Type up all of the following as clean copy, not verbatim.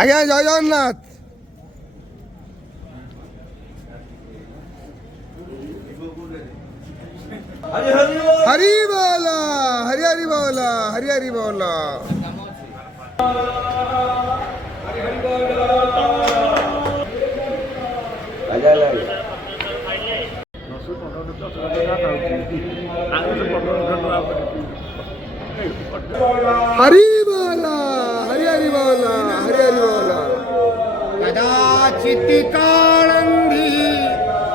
ଆଜ୍ଞା ଜୟ ଜଗନ୍ନାଥ। हरि बोला हरि हरि बोला हरि हरि बोला। हरि बोला हरि हरि बोला हरि हरि बोला। कदाचित् कालन्दी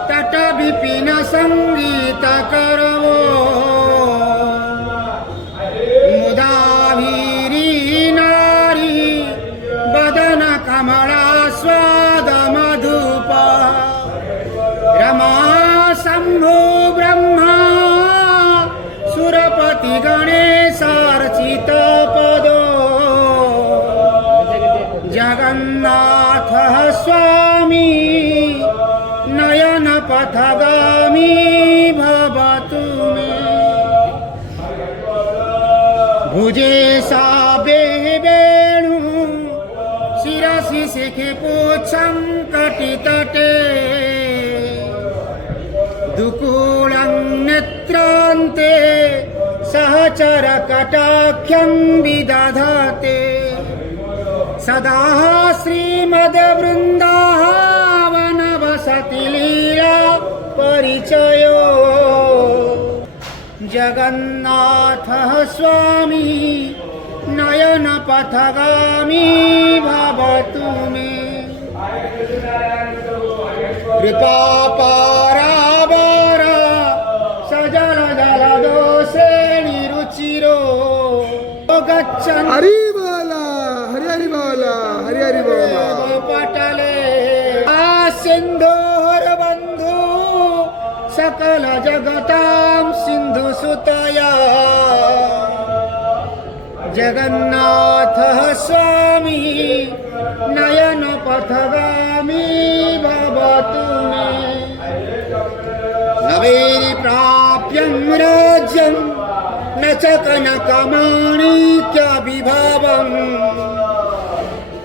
तट विपिन संगीत करवो मुदावीरी नारी बदन कमला स्वाद मधुप रमा शंभो ब्रह्मा सुरपति गणेशार्चित पदो जगन्नाथ स्वामी नयन पथगामी भवतु मे भुजे साबे वेणु शिरसि शिखि पुच्छं कटितटे दुकूलं नेत्रान्ते सहचर कटाख्यं विदधते सदा श्रीमद्वृन्दावन वसति लीला परिचयो जगन्नाथ स्वामी नयन पथगामी भवतु मे कृपा पारावारा सजल जलदोषेणि रुचिरो गच्छन् हरि बोला हरि हरि बोला हरि हरि बोला। पटले सिंधोर बंधु सकल जगतां सिंधु सुतया जगन्नाथ स्वामी नयन पथगामी भवतु मे नवेरि प्राप्यं राज्यं न च कनकमाणिक्यविभवम्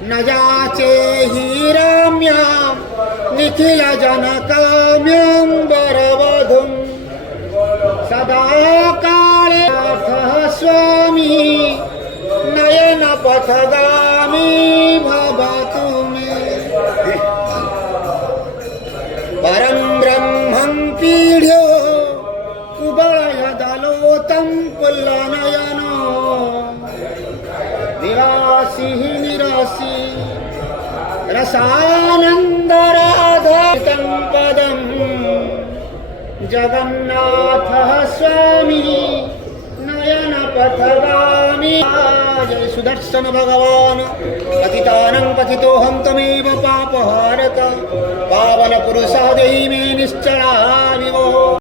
न याचे हि रम्यां निखिलजनकाम्यं वरवधुं सदा काले स्वामी नयन पथगामी भवतु मे परं ब्रह्मं पीढ्यो कुवलयदलोतं पुल्लनयनो विलासी निरासी रसानन्दराधारितं पदं जगन्नाथ स्वामी नयन पथगामी जय सुदर्शन भगवान पतितानं पतितोऽहं त्वमेव पापहारक पावन पुरुषा देहि मे निश्चला विभो।